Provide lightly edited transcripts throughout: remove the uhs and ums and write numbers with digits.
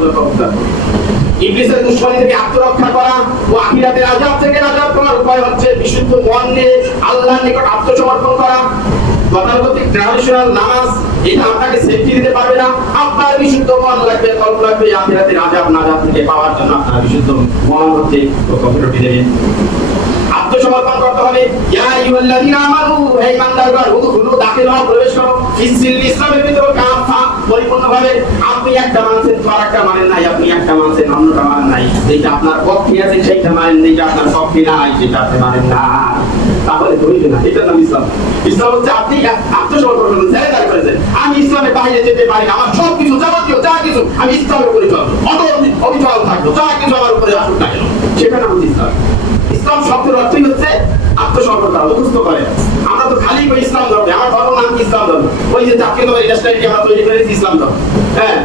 করতে হবে। ইবলিসের দুশমনী থেকে আত্মরক্ষা করা ও আখিরাতের আযাব থেকে নাজাত পাওয়ার উপায় হচ্ছে বিশুদ্ধ মন নিয়ে আল্লাহর নিকট আত্মসমর্পণ করা। গতানুগতিক ট্র্যাডিশনাল নামাজ এটা আপনাকে সেফটি দিতে পারবে না। আপনার বিশুদ্ধ মন লাগবে, কলব লাগবে আখিরাতের আযাব নাজাত থেকে পাওয়ার জন্য আপনার বিশুদ্ধ মন হচ্ছে কম্পিউটারটি দেবেন। আত্মসমর্পণ করতে হবে। ইয়া আইয়ুহাল্লাযীনা আমানু, হে ঈমানদারগণ, উদখুলু দাখিল হও, প্রবেশ করো ফিসসিল ইসলামের ভিতরে কাফা, পরিপূর্ণভাবে। আপনি একটা মানছেন তো আরেকটা মানেন নাই, আপনি একটা মানছেন অন্যটা মানেন নাই, যেটা আপনার পক্ষে আছে সেইটা মানেন, যেটা আপনার পক্ষে নাই সেটা আপনি মানেন না, তাহলে ধরবে না। এটার নাম ইসলাম। ইসলাম হচ্ছে আপনি আত্মসমর্পণ করলেন, সারেন্ডার করেছেন, আমি ইসলামের বাইরে যেতে পারি না, আমার সব কিছু যাবতীয় যা কিছু আমি ইসলামের উপরে চলবো, অবিচল থাকবো, যা কিছু আমার উপরে আসুক না কেন, সেটা নাম ইসলাম। ইসলাম শব্দের অর্থই হচ্ছে আত্মসমর্পণ করা, মুখস্থ করে। আমরা তো খালি কই ইসলাম ধর্ম, আমার ধর্ম নাম কি ইসলাম ধর্ম, ওই যে জাতীয়তাবাদী ন্যাশনালিটি আমরা তৈরি করেছি ইসলাম ধর্ম। হ্যাঁ,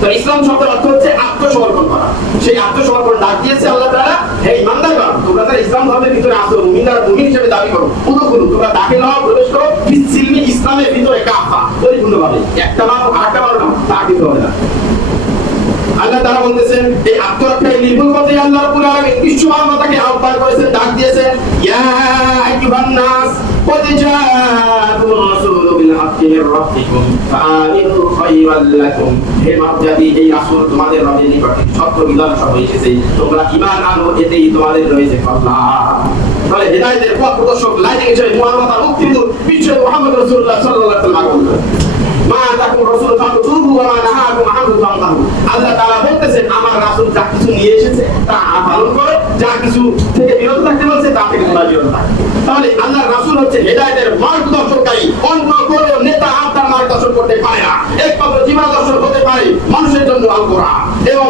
তো ইসলাম শব্দের অর্থ হচ্ছে আত্মসমর্পণ করা। সেই আত্মসমর্পণ ডাক দিয়েছে আল্লাহ তাআলা, হে ঈমানদারগণ, তোমরা যারা ইসলাম ধর্মের ভিতরে আসো, মুমিন হিসেবে দাবি করো, উদখুলু, তোমরা দাখিল হও, প্রবেশ করো ফিসসিলমি, ইসলামের ভিতরে কাফা, পরিপূর্ণভাবে। একটা মানো আরেকটা মানো না, তা কিন্তু হবে না। আল্লাহ তাআলা বলতেছেন এই আত্মরক্ষায় নির্ভুল পথে আল্লাহ রাব্বুল আলামিন বিশ্ব মানবতাকে আহ্বান করেছেন, ডাক দিয়েছেন, ইয়া আইয়ুহান নাস قد جاءكم الرسول بالحق من ربكم فآمنوا خيرا لكم। হে মানবজাতি, এই রাসূল তোমাদের রবের নিকট সত্য বিধান সহ এসেছে, তোমরা ঈমান আনো, এতেই তোমাদের রয়েছে কল্যাণ। তাহলে হেদায়েতের পথ প্রদর্শক লাইটিং হিসেবে মানবতার মুক্তিদূত বিশ্ব মুহাম্মদ রাসূলুল্লাহ সাল্লাল্লাহু আলাইহি ওয়াসাল্লাম মা তাকুম রাসূল ফাতুবু ওয়া মা নাহাকুম আনহু ফান্তাহু। আল্লাহ তাআলা বলতেছেন আমার রাসূল যা কিছু নিয়ে এসেছে তা পালন করো, যা কিছু থেকে বিরত থাকতে বলছে তা থেকে তোমরা বিরত থাকো। তাহলে আল্লাহর রাসূল হচ্ছে হেদায়েতের মার্গদর্শনকারী, অন্য কোন নেতা আপনার মার্গদর্শন করতে পারে না। একমাত্র জীবন দর্শন হতে পারে মানুষের জন্য আল কোরআন, এবং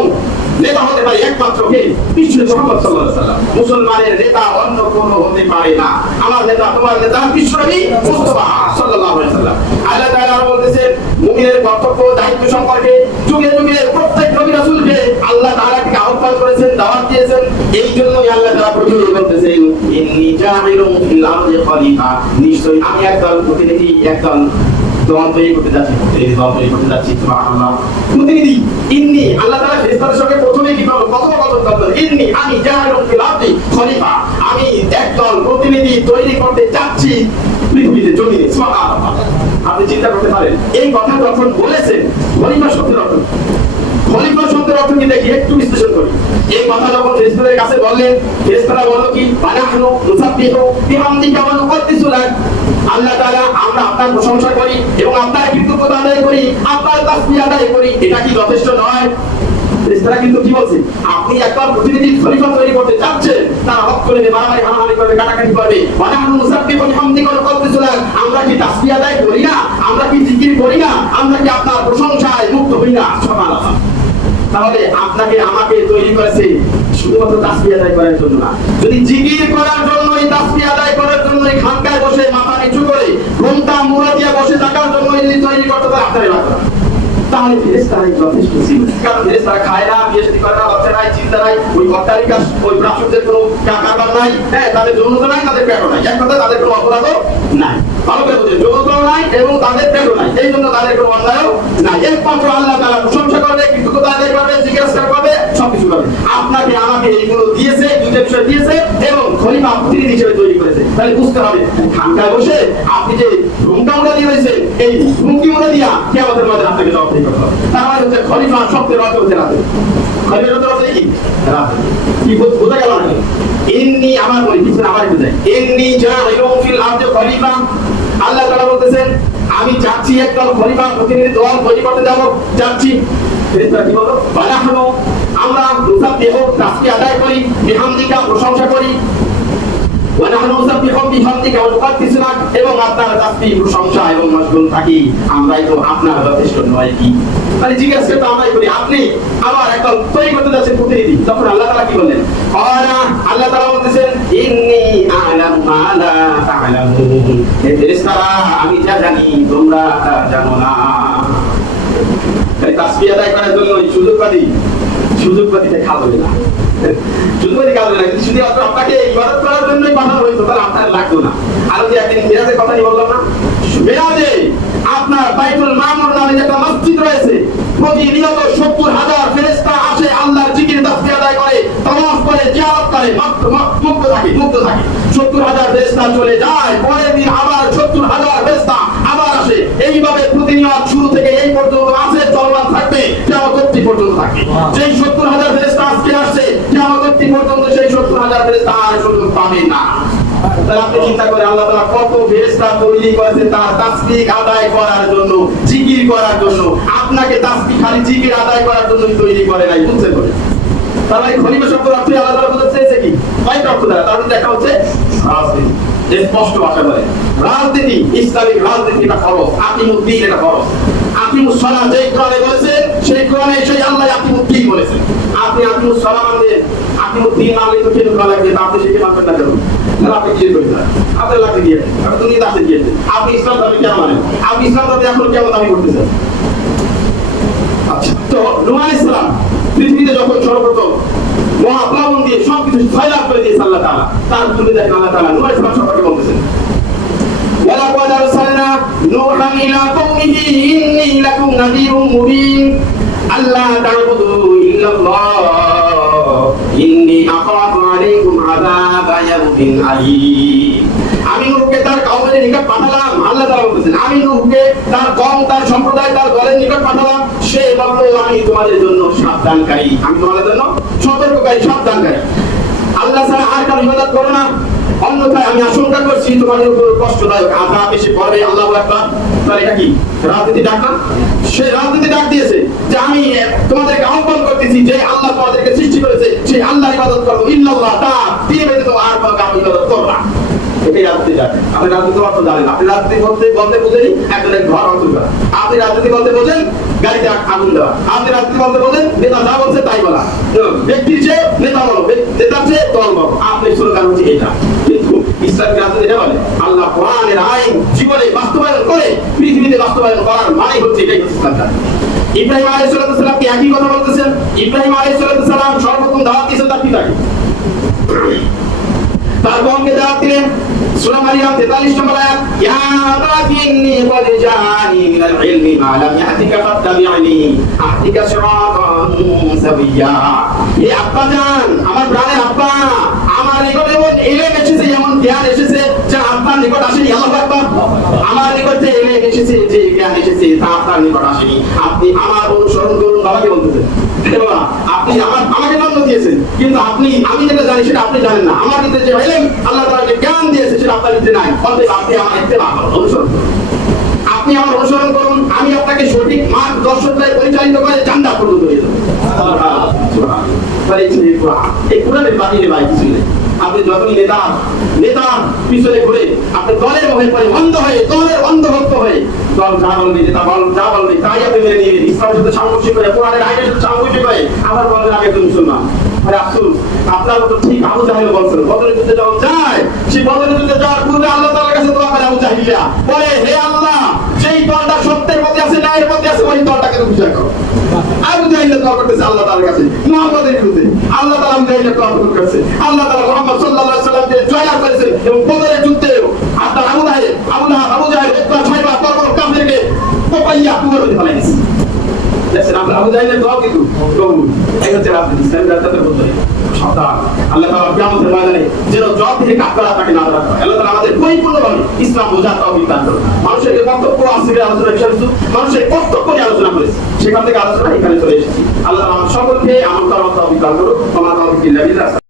নেতা হতে পারে একমাত্র কে? বিশ্ব মুহাম্মদ সাল্লাল্লাহু আলাইহি ওয়াসাল্লাম। মুসলমানের নেতা অন্য কোন হতে পারে না। আমার নেতা, তোমার নেতা বিশ্বনবী মুস্তাফা সাল্লাল্লাহু আলাইহি ওয়াসাল্লাম। আল্লাহ তাআলা বলতেছেন মুমিনের কর্তব্য দায়িত্ব সম্পর্কে যুগে যুগে প্রত্যেক নবী রাসূলকে আল্লাহ তাআলা কে আহ্বান করেছেন, দাওয়াত দিয়েছেন। এই জন্যই আল্লাহ তাআলা প্রতিদিন বলতেছেন ইন্নী জামিলুন ফিল আরদি খলিফা, নিশ্চয়ই আমি একদল প্রতিনিধি, একদল দল তৈরি করতে যাচ্ছি, সুবহানাল্লাহ। প্রতিনিধি ইন্নী, আল্লাহ তাআলা ফেরেশতাদের সঙ্গে প্রথমে কি বলল? কথোপকথন করলেন, ইন্নী আমি জামিলুন ফিল আরদি খলিফা, আমি একদল প্রতিনিধি তৈরি করতে যাচ্ছি পৃথিবীতে, জমিনে, সুবহানাল্লাহ। আপনি চিন্তা করতে পারেন এই কথা যখন বলেছেন, খলিফা শব্দের অর্থ, খলিফা শব্দের অর্থ কি দেখি একটু বিশ্লেষণ করি। এই কথা যখন ফেরেশতাদের কাছে বললেন, ফেরেশতারা বলল কি? বানাহনু নুসাব্বিহু বিহামদিকা ওয়া নুকদ্দিসু লাক। আল্লাহ তাআলা, আমরা আপনার প্রশংসা করি এবং আপনার কৃতজ্ঞতা আদায় করি, আপনার তাসবিহ আদায় করি, এটা কি যথেষ্ট নয়? ফেরেশতারা কিন্তু কি বলছে? আপনি একবার প্রতিনিধি খলিফা তৈরি করতে চাচ্ছেন, তারা হক করে মারামারি হানাহানি করবে, কাটাকাটি করবে। বানাহনু নুসাব্বিহু বিহামদিকা ওয়া নুকদ্দিসু লাক, আমরা কি তাসবিহ আদায় করি না? আমরা কি জিকির করি না? আমরা কি আপনার প্রশংসায় মুক্ত হই না? সুবহানাল্লাহ। তাহলে আপনাকে আমাকে তৈরি করেছে শুধুমাত্র তাসবিহ আদায় করার জন্য না। যদি জিকির করার জন্য, এই তাসবিহ আদায় করার জন্য, এই খানকায় বসে মাথা নিচু করে ঘোমটা মুড়া দিয়ে বসে থাকার জন্য যদি তৈরি করতে পারে আপনার এলাকা, তাহলে ফেরেশতারাই যথেষ্ট ছিল। কারণ ফেরেশতারা খায় না, বিয়ে শাদী করে না, বাচ্চা নাই, চিন্তা নাই, ওই অট্টালিকা, ওই প্রাচুর্যের কোনো কারবার নাই, হ্যাঁ, তাদের যৌনতা নাই, তাদের পেটও নাই, এক কথা তাদের কোনো অপরাধও নাই। ভালো করে বুঝেন, যৌনতাও নাই এবং তাদের পেটও নাই, এই জন্য তাদের কোনো অন্যায়ও নাই। একমাত্র আল্লাহ তাআলা প্রশংসা করবে, কৃতজ্ঞতা আদায় করবে, জিজ্ঞাসা করবে, সবকিছু করবে। আপনাকে আমাকে এইগুলো দিয়েছে, দুইটা বিষয় দিয়েছে এবং খলিফা প্রতিনিধি হিসেবে তৈরি করেছে। তাহলে বুঝতে হবে খানকায় বসে আপনি যে ঘুমটা মুড়া দিয়ে রয়েছেন, এই ঘুমকি মুড়া দিয়া কিয়ামতের মধ্যে আপনাকে জবাবদিহি করতে হবে। তার মানে হচ্ছে খলিফা শব্দের অর্থ হচ্ছে রাতে। খলিফার অর্থ হচ্ছে কি? রাতে। কি বোঝা গেল নাকি? ইন্নী, আমার বলি কিছু আমার বোঝাই, ইন্নী জাইলুন ফিল আরদি খলিফা। আল্লাহ তাআলা বলতেছেন আমি যাচ্ছি একদল খলিফা প্রতিনিধি দল তৈরি করতে যাচ্ছি। ফেরেশতারা কি বলল? বানাহনু, আমরা নুসাব্বিহু, তাসবিহ আদায় করি, বিহামদিকা, প্রশংসা করি, ওয়া নাহনু নুসাব্বিহু বিহামদিকা ওয়া নুকদ্দিসু লাক, এবং আপনার তাসবিহ, প্রশংসা এবং মশগুল থাকি, আমরাই তো আপনার যথেষ্ট নয় কি? মানে জিজ্ঞাসা তো আমরাই করি, আপনি আবার একদল তৈরি করতে যাচ্ছেন প্রতিনিধি। তখন আল্লাহ তাআলা কি বললেন? আল্লাহ তাআলা বলতেছেন ইন্নী আ'লামু মা লা তা'লামুন, হে ফেরেশতারা আমি যা জানি তোমরা তা জানো না। তাসবিহ আদায় করার জন্য সুযোগবাদীতে কাজ হবে না, সুযোগবাদী কাজ হবে না। শুধু আপনাকে ইবাদত করার জন্যই পাঠানো হয়েছে, তাহলে আপনার লাগতো না। আর যে একদিন মিরাজের কথা বললাম না, মিরাজে আপনার বাইতুল মামুর নামে একটা মসজিদ রয়েছে, প্রতি প্রতিনিয়ত 70,000 ফেরেশতা আসে আল্লাহর জিকির তাসবিহ আদায় করে, তাওয়াফ করে, জিয়ারত করে, মুক্ত থাকে। 70,000 ফেরেশতা চলে যায়, পরের দিন আবার 70,000 ফেরেশতা আবার আসে। এইভাবে প্রতিনিয়ত শুরু থেকে এই পর্যন্ত আসে, চলমান থাকবে, কিয়ামত পর্যন্ত থাকবে। যেই 70,000 ফেরেশতা আজকে আসছে, কিয়ামত পর্যন্ত সেই 70,000 ফেরেশতা আর সুযোগ পাবে না। তাহলে আপনি চিন্তা করে আল্লাহ তাআলা কত ফেরেশতা তৈরি করেছে তার তাসবিহ আদায় করার জন্য, জিকির করার জন্য। আপনাকে তাসবিহ খালি জিকির আদায় করার জন্যই তৈরি করে নাই, বুঝছেন বলে। তাহলে এই খলিফা শব্দের অর্থ আল্লাহ তাআলা বলতে চেয়েছে কি? কয়টা অর্থ দ্বারা? তার মধ্যে একটা হচ্ছে রাজনীতি, যে স্পষ্ট ভাষা বলে রাজনীতি, ইসলামিক রাজনীতি এটা ফরজ, আকিমুদ্দিন এটা ফরজ। আকিমুস সালাত যেই কোরআনে বলেছেন, সেই কোরআনে সেই আল্লাহ আকিমুদ্দিন বলেছেন। আপনি আকিমুস সালাত মানবেন, আকিমুদ্দিন মানলে তো কেন করা লাগবে? আপনি সেটা মানবেন না কেন? আপনি কি করবেন? আপনি লাগবে দিয়ে আপনি দুনিয়া দাসে দিয়ে আপনি ইসলাম ধর্মে কেন মানেন? আপনি ইসলাম ধর্মে এখন কেমন দাবি করতেছেন? আচ্ছা, তো নূহ আলাইহিস সালাম পৃথিবীতে যখন সর্বপ্রথম মহাপ্লাবন দিয়ে সবকিছু ফয়লাভ করে দিয়েছে আল্লাহ তাআলা, তার তুলে দেখেন আল্লাহ তাআলা নূহ আলাইহিস সালাম সম্পর্কে বলতেছেন, ওয়ালাকাদ আরসালনা নূহান ইলা কওমিহি ইন্নী লাকুম নাযীরুম মুবিন আল্লা তা'বুদু ইল্লাল্লাহ ইন্নী আখাফু আলাইকুম আযাবা ইয়াউমিন আলীম। আমি নূহকে তার কওমের নিকট পাঠালাম, আল্লাহ তাআলা বলতেছেন আমি নূহকে তার কওম, তার সম্প্রদায়, তার দলের নিকট পাঠালাম। সে বলল আমি তোমাদের জন্য সাবধানকারী, আমি তোমাদের জন্য সতর্ককারী, সাবধানকারী। আল্লাহ ছাড়া আর কারো ইবাদত করো না, অন্যথায় আমি আশঙ্কা করছি তোমাদের উপর কষ্টদায়ক আযাব এসে পড়বে। আল্লাহু আকবার। তাহলে এটা কি রাজনীতি ডাক না? সে রাজনীতি ডাক দিয়েছে যে আমি তোমাদেরকে আহ্বান করতেছি যে আল্লাহ তোমাদেরকে সৃষ্টি করেছে সেই আল্লাহর ইবাদত করো, ইল্লাল্লাহ তা তিনি ব্যতীত আর কোনো কারো ইবাদত করো না। এটাই রাজনীতি ডাক। আপনি রাজনীতি অর্থ জানেন, আপনি রাজনীতি বলতে বুঝেনি একজনের ঘর অন্তর করা। আপনি রাজনীতি বলতে বোঝেন গাড়িতে আগুন দেওয়া। আপনি রাজনীতি বলতে বোঝেন নেতা যা বলছে তাই বলা, ব্যক্তির চেয়ে নেতা বলো, নেতার চেয়ে দল বলো। আপনি স্লোগান হচ্ছে এটা। কিন্তু ইসলামিক রাজনীতি এটা বলে আল্লাহ কোরআনের আইন জীবনে বাস্তবায়ন করে পৃথিবীতে বাস্তবায়ন করার মানে হচ্ছে এটাই হচ্ছে ইসলাম। ইব্রাহিম আলাইহিস সালাম কি একই কথা বলতেছেন? ইব্রাহিম আলাইহিস সালাম সর্বপ্রথম দাওয়াত দিয়েছেন তার পিতাকে, তার কওমকে দাওয়াত দিলেন। সূরা মারিয়াম 43 নম্বর আয়াত, ইয়া আবাতি ইন্নী ক্বাদ জাআনি মিনাল ইলমি মা লাম ইয়াতিকা ফাত্তাবি'নি আহদিকা সিরাতান সাবিয়্যা। হে আব্বা জান, আমার প্রাণের আব্বা, আমার নিকট এমন ইলম এসেছে, এমন জ্ঞান এসেছে যা আপনার নিকট আসেনি। আল্লাহু আকবার। আমার নিকট যে ইলম এসেছে, যে জ্ঞান এসেছে তা আপনার নিকট আসেনি। আপনি আমার অনুসরণ করুন। বাবাকে বলতেছেন আপনি আমাকে জন্ম দিয়েছেন, কিন্তু আপনি আমি যেটা জানি সেটা আপনি জানেন না। আমার ভিতরে যে ইলম আল্লাহ তাআলা যে জ্ঞান দিয়েছে সেটা আপনার ভিতরে নাই। অতএব আপনি আমার ইত্তেবা করুন, অনুসরণ করুন। আপনি আমার অনুসরণ করুন, আমি আপনাকে সঠিক মার্গ দর্শনটায় পরিচালিত করে জান্নাত পর্যন্ত নিয়ে যাব। সুবহানাল্লাহ। এই কোরআনের বাহিরে ভাই কিছু নেই। আপনি যখনই নেতার পিছনে ঘুরে আপনি দলের মোহে পড়ে অন্ধ হয়ে, দলের অন্ধভক্ত হয়ে দল যা বলবে, নেতা যা বলবে তাই আপনি মেনে নিয়ে ইসলামের সাথে সাংঘর্ষিক হয়ে, কোরআনের আইনের সাথে সাংঘর্ষিক হয়ে আবার বলবেন আমি একজন মুসলমান। আরে আফসোস, আপনার মতো ঠিক আবু জাহেল বলছিল বদরের যুদ্ধে যখন যায়, সেই বদরের যুদ্ধে যাওয়ার পূর্বে আল্লাহ তাআলার কাছে দোয়া করে আবু জাহেলিয়া বলে, হে আল্লাহ, যেই দলটা সত্যের পথে আছে, ন্যায়ের পথে আছে, ওই দলটাকে তুমি বিজয় করো। আবু জাহেলিয়া দোয়া করতেছে আল্লাহ তাআলার কাছে মুহাম্মদের বিরুদ্ধে। আল্লাহ তাআলা আবু জাহেলিয়া দোয়া করতেছে, আল্লাহ তাআলা মুহাম্মদ সাল্লাল্লাহু আলাইহি ওয়াসাল্লামকে জয়লাভ করেছেন এবং বদরের যুদ্ধে আপনার আবু জাহেল একবার ছয়বার পরপর কাফেরকে কোপাইয়া কুবর হতে ফেলাইছে। দেখেন আমরা আবু জাহেলের দোয়া কিন্তু কবুল। এই হচ্ছে রাজনীতি, ইসলামের রাজনীতির মধ্যে সাবধান। আল্লাহ তাআলা কিয়ামতের ময়দানে যেন জবাব দিতে কাফেররা তাকে না ধরা হয়। আল্লাহ তাআলা আমাদের পরিপূর্ণভাবে ইসলাম বোঝার তৌফিক দান করুন। মানুষের বক্তব্য আজকে আলোচনা বিষয়বস্তু মানুষের কর্তব্য নিয়ে আলোচনা করেছি, সেখান থেকে আলোচনা এখানে চলে এসেছি। আল্লাহ তাআলা আমাদের সকলকে আমল করার তৌফিক দান করুন। ওয়া মা তাওফীক ইল্লা বিল্লাহ।